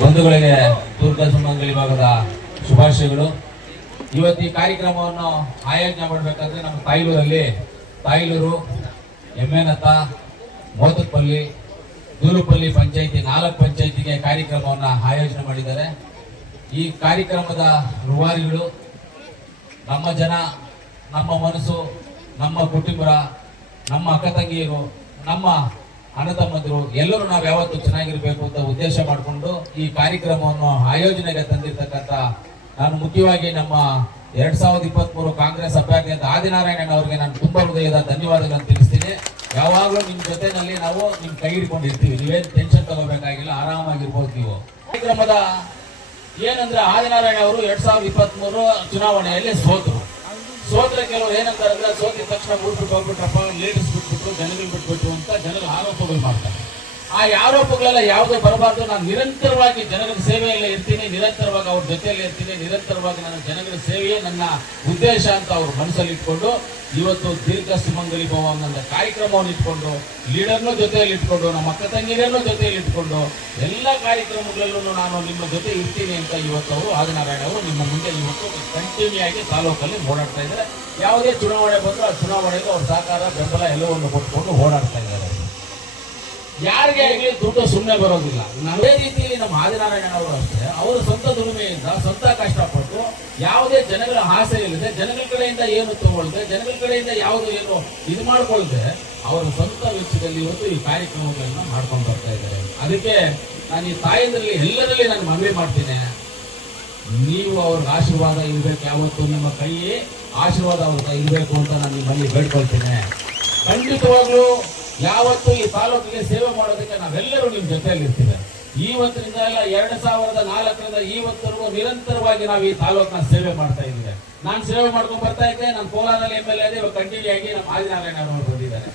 ಬಂಧುಗಳಿಗೆ ದುರ್ಗ ಸುಮಂಗಲಿ ವಿಭಾಗದ ಶುಭಾಶಯಗಳು. ಇವತ್ತು ಈ ಕಾರ್ಯಕ್ರಮವನ್ನು ಆಯೋಜನೆ ಮಾಡಬೇಕಾದ್ರೆ ನಮ್ಮ ತಾಯಿಲೂರಲ್ಲಿ ತಾಯಿಲೂರು, ಎಮ್ಮೆನತ್ತ, ಮೋತಪಲ್ಲಿ, ದೂರುಪಲ್ಲಿ ಪಂಚಾಯಿತಿ ನಾಲ್ಕು ಪಂಚಾಯಿತಿಗೆ ಕಾರ್ಯಕ್ರಮವನ್ನು ಆಯೋಜನೆ ಮಾಡಿದ್ದಾರೆ. ಈ ಕಾರ್ಯಕ್ರಮದ ರುವಾರಿಗಳು ನಮ್ಮ ಜನ, ನಮ್ಮ ಮನಸ್ಸು, ನಮ್ಮ ಕುಟುಂಬ ನಮ್ಮ ಅಕ್ಕ ತಂಗಿಯರು ನಮ್ಮ ಅಣ್ಣ ತಮ್ಮಂದಿರು ಎಲ್ಲರೂ ನಾವು ಯಾವತ್ತೂ ಚೆನ್ನಾಗಿರ್ಬೇಕು ಅಂತ ಉದ್ದೇಶ ಮಾಡಿಕೊಂಡು ಈ ಕಾರ್ಯಕ್ರಮವನ್ನು ಆಯೋಜನೆಗೆ ತಂದಿರ್ತಕ್ಕಂಥ ನಾನು ಮುಖ್ಯವಾಗಿ ನಮ್ಮ ಎರಡ್ ಸಾವಿರದ ಇಪ್ಪತ್ತ್ ಮೂರು ಕಾಂಗ್ರೆಸ್ ಅಭ್ಯರ್ಥಿ ಅಂತ ಆದಿನಾರಾಯಣನ್ ಅವರಿಗೆ ನಾನು ತುಂಬಾ ಹೃದಯದ ಧನ್ಯವಾದಗಳನ್ನು ತಿಳಿಸ್ತೀನಿ. ಯಾವಾಗಲೂ ನಿಮ್ಮ ಜೊತೆನಲ್ಲಿ ನಾವು ನಿಮ್ ಕೈ ಹಿಡ್ಕೊಂಡಿರ್ತೀವಿ. ನೀವೇನು ಟೆನ್ಷನ್ ತಗೋಬೇಕಾಗಿಲ್ಲ, ಆರಾಮಾಗಿರ್ಬೋದು ನೀವು. ಕಾರ್ಯಕ್ರಮದ ಏನಂದ್ರೆ ಆದಿನಾರಾಯಣ ಅವರು ಎರಡ್ ಸಾವಿರದ ಇಪ್ಪತ್ತ್ ಮೂರು ಚುನಾವಣೆಯಲ್ಲಿ ಸೋತರು. ಸೋತ್ರ ಕೆಲವರು ಏನಂತಾರೆ ಅಂದ್ರೆ ಸೋತಿದ ತಕ್ಷಣ ಬಿಟ್ಬಿಟ್ಟು ಹೋಗ್ಬಿಟ್ರಪ್ಪ ಲೇಡೀಸ್ ಬಿಟ್ಬಿಟ್ಟು ಜನಗಳು ಬಿಟ್ಬಿಟ್ರು ಅಂತ ಜನರು ಆರೋಪಗಳು ಮಾಡ್ತಾರೆ. ಆ ಆರೋಪಗಳೆಲ್ಲ ಯಾವುದೇ ಬರಬಾರ್ದು. ನಾನು ನಿರಂತರವಾಗಿ ಜನರ ಸೇವೆಯಲ್ಲಿ ನಿರಂತರವಾಗಿ ಅವ್ರ ಜೊತೆಯಲ್ಲಿ ಇರ್ತೀನಿ, ನಿರಂತರವಾಗಿ ನನ್ನ ಜನಗಳ ಸೇವೆಯೇ ನನ್ನ ಉದ್ದೇಶ ಅಂತ ಅವ್ರ ಮನಸ್ಸಲ್ಲಿ ಇಟ್ಕೊಂಡು, ಇವತ್ತು ದೀರ್ಘ ಸುಮಂಗಲಿ ಭವ ಅನ್ನೋ ಕಾರ್ಯಕ್ರಮವನ್ನು ಇಟ್ಕೊಂಡು, ಲೀಡರ್ನ ಜೊತೆಯಲ್ಲಿ ಇಟ್ಕೊಂಡು, ನಮ್ಮ ಅಕ್ಕ ತಂಗಿರನ್ನು ಜೊತೆಯಲ್ಲಿ ಇಟ್ಕೊಂಡು, ಎಲ್ಲ ಕಾರ್ಯಕ್ರಮಗಳಲ್ಲೂ ನಾನು ನಿಮ್ಮ ಜೊತೆ ಇರ್ತೀನಿ ಅಂತ ಇವತ್ತು ಅವರು ಆದಿನಾರಾಯಣ ಅವರು ನಿಮ್ಮ ಮುಂದೆ ಇವತ್ತು ಕಂಟಿನ್ಯೂ ಆಗಿ ತಾಲೂಕಲ್ಲಿ ಓಡಾಡ್ತಾ ಇದ್ದಾರೆ. ಯಾವುದೇ ಚುನಾವಣೆ ಬಂದರೂ ಆ ಚುನಾವಣೆಗೆ ಅವ್ರ ಸಹಕಾರ, ಬೆಂಬಲ ಎಲ್ಲವನ್ನು ಕೊಟ್ಕೊಂಡು ಓಡಾಡ್ತಾ ಇದ್ದಾರೆ. ಯಾರಿಗೆ ಆಗಲಿ ದುಡ್ಡು ಸುಮ್ಮನೆ ಬರೋದಿಲ್ಲ. ಅದೇ ರೀತಿಯಲ್ಲಿ ನಮ್ಮ ಆದಿನಾರಾಯಣ ಅವರು ಅಷ್ಟೇ, ಅವರು ಸ್ವಂತ ದುಡಿಮೆಯಿಂದ, ಸ್ವಂತ ಕಷ್ಟಪಟ್ಟು ಯಾವುದೇ ಜನಗಳ ಆಸೆ ಇಲ್ಲದೆ, ಜನಗಳ ಕಡೆಯಿಂದ ಏನು ತಗೊಳ್ದೆ, ಜನಗಳ ಕಡೆಯಿಂದ ಯಾವುದು ಏನು ಇದು ಮಾಡ್ಕೊಳ್ದೆ, ಅವರ ಸ್ವಂತ ವೆಚ್ಚದಲ್ಲಿ ಇವತ್ತು ಈ ಕಾರ್ಯಕ್ರಮಗಳನ್ನ ಮಾಡ್ಕೊಂಡು ಬರ್ತಾ ಇದ್ದಾರೆ. ಅದಕ್ಕೆ ನಾನು ಈ ತಾಯಂದ್ರಲ್ಲಿ ಎಲ್ಲರಲ್ಲಿ ನಾನು ಮನವಿ ಮಾಡ್ತೀನಿ. ನೀವು ಅವ್ರ ಆಶೀರ್ವಾದ ಇರಬೇಕು ಯಾವತ್ತು, ನಿಮ್ಮ ಕೈ ಆಶೀರ್ವಾದ ಅವ್ರ ಇರಬೇಕು ಅಂತ ನಾನು ನಿಮ್ಮಲ್ಲಿ ಬೇಡ್ಕೊಳ್ತೇನೆ. ಖಂಡಿತವಾಗ್ಲೂ ಯಾವತ್ತು ಈ ತಾಲೂಕಿಗೆ ಸೇವೆ ಮಾಡೋದಕ್ಕೆ ನಾವೆಲ್ಲರೂ ನಿಮ್ಮ ಜೊತೆಯಲ್ಲಿ ಇರ್ತೀವಿ ಇವತ್ತಿನಿಂದ ಎಲ್ಲ ಎರಡ್ ಸಾವಿರದ ನಾಲ್ಕರಿಂದ ಇವತ್ತರೆಗೂ ನಿರಂತರವಾಗಿ ನಾವು ಈ ತಾಲೂಕಿನ ಸೇವೆ ಮಾಡ್ತಾ ಇದ್ದೀವಿ. ನಾನು ಸೇವೆ ಮಾಡ್ಕೊಂಡು ಬರ್ತಾ ಇದ್ದೆ ನಮ್ಮ ಕೋಲಾರಲ್ಲಿ ಎಂ ಎಲ್ ಎ ಕಂಟಿನ್ಯೂ ಆಗಿ ನಮ್ಮ ಆದಿನಾರಾಯಣ ಅವರು ಬಂದಿದ್ದಾರೆ.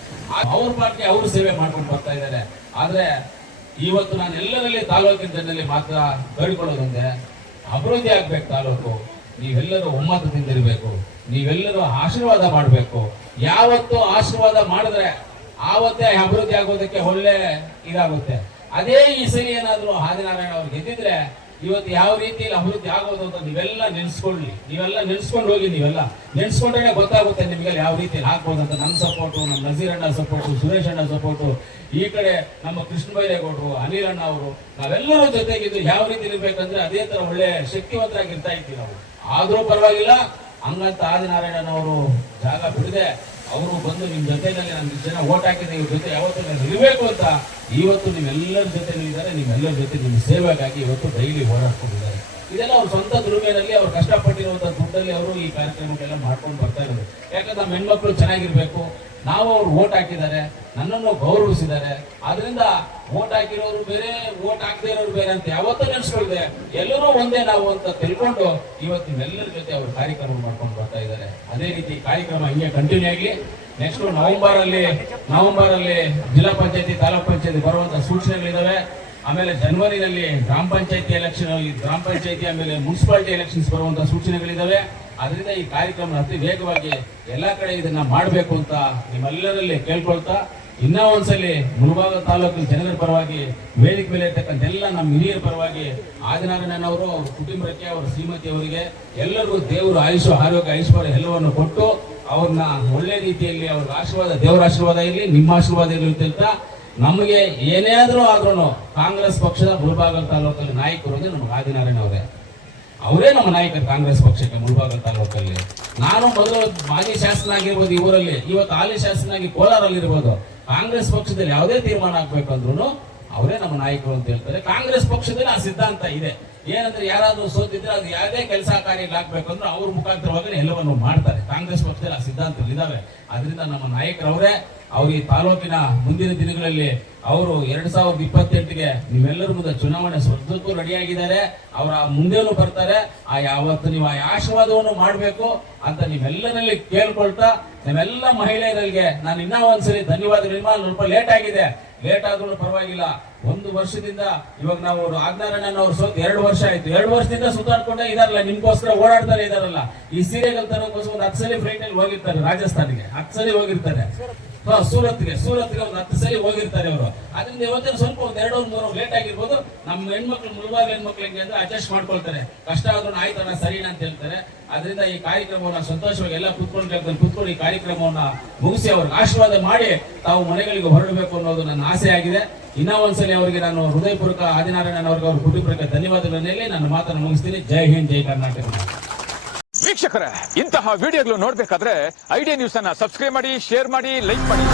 ಅವ್ರ ಪಾರ್ಟಿ ಅವರು ಸೇವೆ ಮಾಡ್ಕೊಂಡು ಬರ್ತಾ ಇದ್ದಾರೆ. ಆದ್ರೆ ಇವತ್ತು ನಾನು ಎಲ್ಲರಲ್ಲಿ ತಾಲೂಕಿನ ಜನರಲ್ಲಿ ಮಾತ್ರ ಬೇಡ್ಕೊಳ್ಳೋದಂದ್ರೆ ಅಭಿವೃದ್ಧಿ ಆಗ್ಬೇಕು ತಾಲೂಕು. ನೀವೆಲ್ಲರೂ ಒಮ್ಮತದಿಂದ ಇರಬೇಕು. ನೀವೆಲ್ಲರೂ ಆಶೀರ್ವಾದ ಮಾಡಬೇಕು. ಯಾವತ್ತು ಆಶೀರ್ವಾದ ಮಾಡಿದ್ರೆ ಆವತ್ತೇ ಅಭಿವೃದ್ಧಿ ಆಗೋದಕ್ಕೆ ಒಳ್ಳೆ ಇದಾಗುತ್ತೆ. ಅದೇ ಈ ಸರಿ ಏನಾದರೂ ಆದಿನಾರಾಯಣ ಅವ್ರು ಗೆದ್ದಿದ್ರೆ ಇವತ್ತು ಯಾವ ರೀತಿಯಲ್ಲಿ ಅಭಿವೃದ್ಧಿ ಆಗೋದು ಅಂತ ನೀವೆಲ್ಲ ನೆನೆಸ್ಕೊಳ್ಳಿ. ನೀವೆಲ್ಲ ನೆನ್ಸ್ಕೊಂಡು ಹೋಗಿ, ನೀವೆಲ್ಲ ನೆನ್ಸ್ಕೊಂಡ್ರೆ ಗೊತ್ತಾಗುತ್ತೆ ನಿಮಗೆ ಯಾವ ರೀತಿಯಲ್ಲಿ ಹಾಕ್ಬೋದು ಅಂತ. ನನ್ನ ಸಪೋರ್ಟು ನಮ್ಮ ನಜೀರ್ ಅಣ್ಣ ಸಪೋರ್ಟು ಸುರೇಶ್ ಅಣ್ಣ ಸಪೋರ್ಟು ಈ ಕಡೆ ನಮ್ಮ ಕೃಷ್ಣ ಬೈರೇಗೌಡರು, ಅನಿಲ್ ಅಣ್ಣ ಅವರು, ನಾವೆಲ್ಲರೂ ಜೊತೆಗಿದ್ದು ಯಾವ ರೀತಿ ಇರ್ಬೇಕಂದ್ರೆ ಅದೇ ತರ ಒಳ್ಳೆ ಶಕ್ತಿವಂತರಾಗಿ ಇರ್ತಾ ನಾವು. ಆದರೂ ಪರವಾಗಿಲ್ಲ, ಹಂಗಂತ ಆದಿನಾರಾಯಣನವರು ಜಾಗ ಬಿಡದೆ ಅವರು ಬಂದು ನಿಮ್ಮ ಜೊತೆನಲ್ಲಿ ನನ್ನ ಜನ ಓಟ್ ಹಾಕಿದ್ರೆ ಇವ್ರ ಜೊತೆ ಯಾವತ್ತೂ ನಾನು ಇರಬೇಕು ಅಂತ ಇವತ್ತು ನಿಮ್ಮೆಲ್ಲರ ಜೊತೆ ಇದ್ದಾರೆ, ನಿಮ್ಮೆಲ್ಲರ ಜೊತೆ ನಿಮ್ಮ ಸೇವೆಗಾಗಿ ಇವತ್ತು ಡೈಲಿ ಓಡಾಡ್ಕೊಂಡಿದ್ದಾರೆ ಇದೆಲ್ಲ ಅವ್ರ ಸ್ವಂತ ದುಡಿಮೆಯಲ್ಲಿ ಅವ್ರು ಕಷ್ಟಪಟ್ಟಿರುವಂಥ ದುಡ್ಡಲ್ಲಿ ಅವರು ಈ ಕಾರ್ಯಕ್ರಮಗಳೆಲ್ಲ ಮಾಡ್ಕೊಂಡು ಬರ್ತಾ ಇರೋದು. ಯಾಕಂದ್ರೆ ನಮ್ಮ ಹೆಣ್ಮಕ್ಳು ಚೆನ್ನಾಗಿರ್ಬೇಕು ನಾವು ಅವ್ರು ಓಟ್ ಹಾಕಿದ್ದಾರೆ, ನನ್ನನ್ನು ಗೌರವಿಸಿದ್ದಾರೆ. ಅದರಿಂದ ಓಟ್ ಹಾಕಿರೋರು ಬೇರೆ ಓಟ್ ಹಾಕದೇ ಇರೋರು ಬೇರೆ ಅಂತ ಯಾವತ್ತೂ ನೆನೆಸ್ಕೊಳ್ಳಿದೆ ಎಲ್ಲರೂ ಒಂದೇ ನಾವು ಅಂತ ತಿಳ್ಕೊಂಡು ಇವತ್ತಿನ ಎಲ್ಲರ ಜೊತೆ ಅವರು ಕಾರ್ಯಕ್ರಮ ಮಾಡ್ಕೊಂಡು ಬರ್ತಾ ಇದ್ದಾರೆ. ಅದೇ ರೀತಿ ಕಾರ್ಯಕ್ರಮ ಹಿಂಗೆ ಕಂಟಿನ್ಯೂ ಆಗಿ ನೆಕ್ಸ್ಟ್ ನವೆಂಬರ್ ಅಲ್ಲಿ ನವೆಂಬರ್ ಅಲ್ಲಿ ಜಿಲ್ಲಾ ಪಂಚಾಯತಿ, ತಾಲೂಕ್ ಪಂಚಾಯತಿ ಬರುವಂತ ಸೂಚನೆಗಳಿದಾವೆ. ಆಮೇಲೆ ಜನವರಿನಲ್ಲಿ ಗ್ರಾಮ ಪಂಚಾಯತಿ ಎಲೆಕ್ಷನ್ ಗ್ರಾಮ ಪಂಚಾಯತಿ ಆಮೇಲೆ ಮುನ್ಸಿಪಾಲಿಟಿ ಎಲೆಕ್ಷನ್ಸ್ ಬರುವಂಥ ಸೂಚನೆಗಳಿದ್ದಾವೆ ಅದರಿಂದ ಈ ಕಾರ್ಯಕ್ರಮ ಅತಿ ವೇಗವಾಗಿ ಎಲ್ಲ ಕಡೆ ಇದನ್ನ ಮಾಡಬೇಕು ಅಂತ ನಿಮ್ಮೆಲ್ಲರಲ್ಲಿ ಕೇಳ್ಕೊಳ್ತಾ, ಇನ್ನ ಒಂದ್ಸಲಿ ಮುಳಬಾಗ ತಾಲೂಕಿನ ಜನರ ಪರವಾಗಿ ವೇದಿಕೆ ಮೇಲೆ ಇರ್ತಕ್ಕಂಥ ಎಲ್ಲ ನಮ್ಮ ಹಿರಿಯರ ಪರವಾಗಿ ಆದಿನಾರಾಯಣ ಅವರು, ಅವ್ರ ಕುಟುಂಬಕ್ಕೆ ಅವರ ಶ್ರೀಮತಿ ಅವರಿಗೆ ಎಲ್ಲರಿಗೂ ದೇವರು ಆಯುಷ, ಆರೋಗ್ಯ, ಐಶ್ವರ್ಯ ಎಲ್ಲವನ್ನು ಕೊಟ್ಟು ಅವ್ರನ್ನ ಒಳ್ಳೆ ರೀತಿಯಲ್ಲಿ ಅವ್ರ ಆಶೀರ್ವಾದ, ದೇವರ ಆಶೀರ್ವಾದ ಇರಲಿ, ನಿಮ್ಮ ಆಶೀರ್ವಾದ ಇರಲಿ ಅಂತ ನಮಗೆ ಏನೇ ಆದ್ರೂ ಆದ್ರೂ ಕಾಂಗ್ರೆಸ್ ಪಕ್ಷದ ಮುಳಬಾಗಲ್ ತಾಲೂಕಲ್ಲಿ ನಾಯಕರು ಅಂದರೆ ನಮ್ಗೆ ಆದಿನಾರಾಯಣ ಅವರೇ. ಅವರೇ ನಮ್ಮ ನಾಯಕರು ಕಾಂಗ್ರೆಸ್ ಪಕ್ಷಕ್ಕೆ ಮುಳಬಾಗಲ್ ತಾಲೂಕಲ್ಲಿ. ನಾನು ಮೊದಲು ಮಾಜಿ ಶಾಸನ ಆಗಿರ್ಬೋದು ಇವರಲ್ಲಿ ಇವತ್ತು ಹಾಲಿ ಶಾಸನಾಗಿ ಕೋಲಾರಲ್ಲಿ ಇರ್ಬೋದು ಕಾಂಗ್ರೆಸ್ ಪಕ್ಷದಲ್ಲಿ ಯಾವುದೇ ತೀರ್ಮಾನ ಆಗ್ಬೇಕಂದ್ರೂ ಅವರೇ ನಮ್ಮ ನಾಯಕರು ಅಂತ ಹೇಳ್ತಾರೆ. ಕಾಂಗ್ರೆಸ್ ಪಕ್ಷದಲ್ಲಿ ಆ ಸಿದ್ಧಾಂತ ಇದೆ. ಏನಂದ್ರೆ ಯಾರಾದ್ರೂ ಸೋತಿದ್ರೆ ಅದು ಯಾವುದೇ ಕೆಲಸ ಕಾರ್ಯಗಳು ಆಗ್ಬೇಕಂದ್ರೆ ಅವ್ರ ಮುಖಾಂತರವಾಗಿ ಎಲ್ಲವನ್ನು ಮಾಡ್ತಾರೆ. ಕಾಂಗ್ರೆಸ್ ಪಕ್ಷದಲ್ಲಿ ಆ ಸಿದ್ಧಾಂತಗಳು ಇದಾವೆ. ಅದರಿಂದ ನಮ್ಮ ನಾಯಕರವರೇ, ಅವ್ರು ಈ ತಾಲೂಕಿನ ಮುಂದಿನ ದಿನಗಳಲ್ಲಿ ಅವರು ಎರಡ್ ಸಾವಿರದ ಇಪ್ಪತ್ತೆಂಟಿಗೆ ನೀವೆಲ್ಲರ ಮುಂದೆ ಚುನಾವಣೆ ಸ್ವತಂತ್ರಕ್ಕೂ ರೆಡಿಯಾಗಿದ್ದಾರೆ. ಅವರ ಮುಂದೆನೂ ಬರ್ತಾರೆ. ಆ ಯಾವತ್ತು ನೀವು ಆ ಆಶೀರ್ವಾದವನ್ನು ಮಾಡಬೇಕು ಅಂತ ನೀವೆಲ್ಲರಲ್ಲಿ ಕೇಳ್ಕೊಳ್ತಾ ನಿಮ್ಮೆಲ್ಲ ಮಹಿಳೆಯರಿಗೆ ನಾನು ಇನ್ನೂ ಒಂದ್ಸರಿ ಧನ್ಯವಾದಗಳು. ಸ್ವಲ್ಪ ಲೇಟ್ ಆಗಿದೆ. ಲೇಟ್ ಆದ್ರೂ ಪರವಾಗಿಲ್ಲ. ಒಂದು ವರ್ಷದಿಂದ ಇವಾಗ ನಾವು ಅವ್ರು ಸೋತ್ ಎರಡು ವರ್ಷ ಆಯ್ತು. ಎರಡು ವರ್ಷದಿಂದ ಸುತ್ತಾಡ್ಕೊಂಡೇ ಇದಾರಲ್ಲ ನಿಮ್ಗೋಸ್ಕರ ಓಡಾಡ್ತಾರೆ ಇದಾರಲ್ಲ. ಈ ಸೀರೆಗಳು ತರಕ್ಕೋಸ್ಕರ ಒಂದು ಹತ್ತು ಸಲ ಫ್ಲೈಟ್ ಹೋಗಿರ್ತಾರೆ ರಾಜಸ್ಥಾನಿಗೆ. ಹತ್ತು ಸಲ ಹೋಗಿರ್ತಾರೆ. ಹಾ, ಸೂರತ್ಗೆ ಸೂರತ್ಗೆ ಒಂದು ಹತ್ತು ಸಲ ಹೋಗಿರ್ತಾರೆ ಅವರು. ಅದರಿಂದ ಇವತ್ತಿನ ಸ್ವಲ್ಪ ಒಂದ್ ಎರಡು ಮೂರು ಲೇಟ್ ಆಗಿರ್ಬೋದು. ನಮ್ಮ ಹೆಣ್ಮಕ್ಳು ಮುಳುಬಾಗ ಹೆಣ್ಮಕ್ಳು ಹೆಂಗೆ ಅಂದ್ರೆ ಅಡ್ಜಸ್ಟ್ ಮಾಡ್ಕೊಳ್ತಾರೆ. ಕಷ್ಟ ಆದ್ರೂ ಆಯ್ತಣ್ಣ ಸರಿನಾ ಅಂತ ಹೇಳ್ತಾರೆ. ಅದರಿಂದ ಈ ಕಾರ್ಯಕ್ರಮವನ್ನ ಸಂತೋಷವಾಗಿ ಎಲ್ಲ ಕುತ್ಕೊಂಡು ಕುತ್ಕೊಂಡು ಈ ಕಾರ್ಯಕ್ರಮವನ್ನ ಮುಗಿಸಿ ಅವ್ರಿಗೆ ಆಶೀರ್ವಾದ ಮಾಡಿ ತಾವು ಮನೆಗಳಿಗೆ ಹೊರಡಬೇಕು ಅನ್ನೋದು ನನ್ನ ಆಸೆ ಆಗಿದೆ. ಇನ್ನ ಒಂದ್ಸಲಿ ಅವರಿಗೆ ನಾನು ಹೃದಯಪೂರ್ವಕ ಆದಿನಾರಾಯಣ ಅವ್ರಿಗೆ ಅವ್ರ ಕುಟುಂಬಕ್ಕೆ ಧನ್ಯವಾದಗಳನ್ನು ನನ್ನ ಮಾತನ್ನು ಮುಗಿಸ್ತೀನಿ. ಜೈ ಹಿಂದ್, ಜೈ ಕರ್ನಾಟಕ. ವೀಕ್ಷಕರೇ, ಇಂತಹ ವಿಡಿಯೋಗಳು ನೋಡ್ಬೇಕಾದ್ರೆ ಐಡಿಯಾ ನ್ಯೂಸ್ ಅನ್ನ ಸಬ್ಸ್ಕ್ರೈಬ್ ಮಾಡಿ ಶೇರ್ ಮಾಡಿ ಲೈಕ್ ಮಾಡಿ.